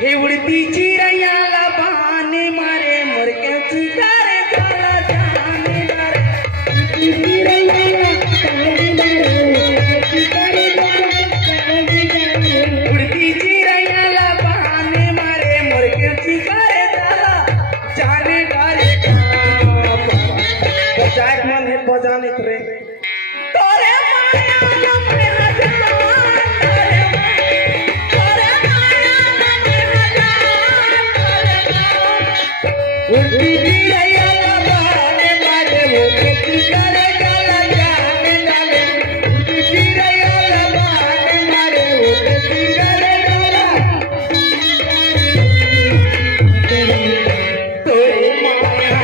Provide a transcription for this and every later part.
हे उड़ती चिड़ैयाला बहाने मारे मुर्गे गारे जाला जाने मारे उड़ती चिड़ैयाला बहाने मारे उड़ती चिड़ैयाला बहाने मारे मुर्गे गारे जाला जाने गारे बचाक मन है बजाने रे तोरे माया में हजार उड़ती चिड़ैयाला बहाने मारे मुर्गे गारे जाला जाने डाले उड़ती चिड़ैयाला बहाने मारे मुर्गे गारे जाला तोरे माया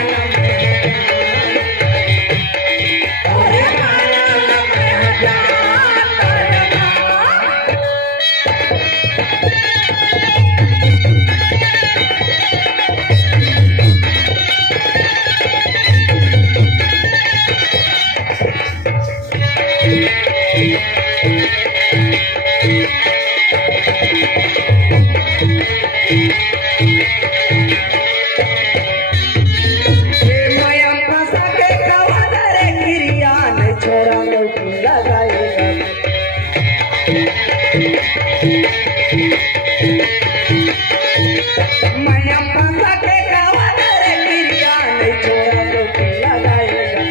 माया फंसा के गावा रे गिरिया नहीं छोड़ा तो लगाएगा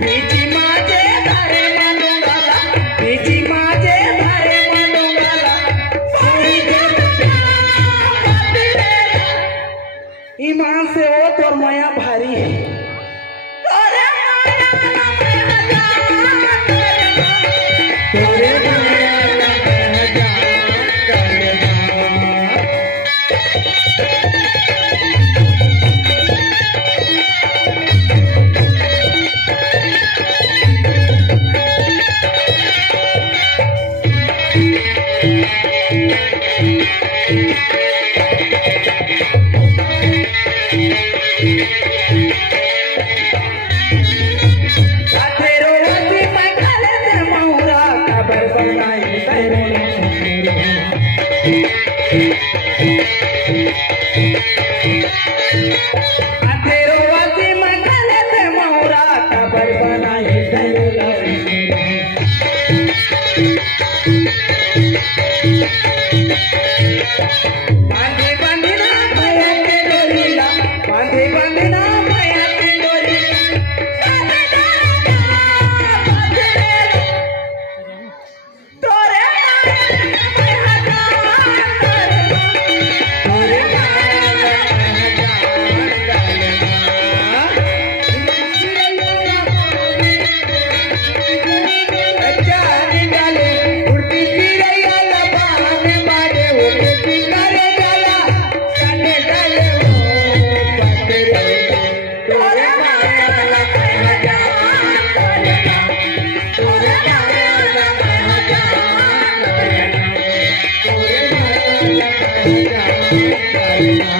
बीची माजे धारे मानूंगाला बीची माजे धारे मानूंगाला ईमान से वो तोर माया भारी है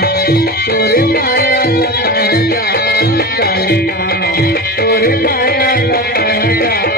तोरे माया लगा जा तोरे माया लगा जा।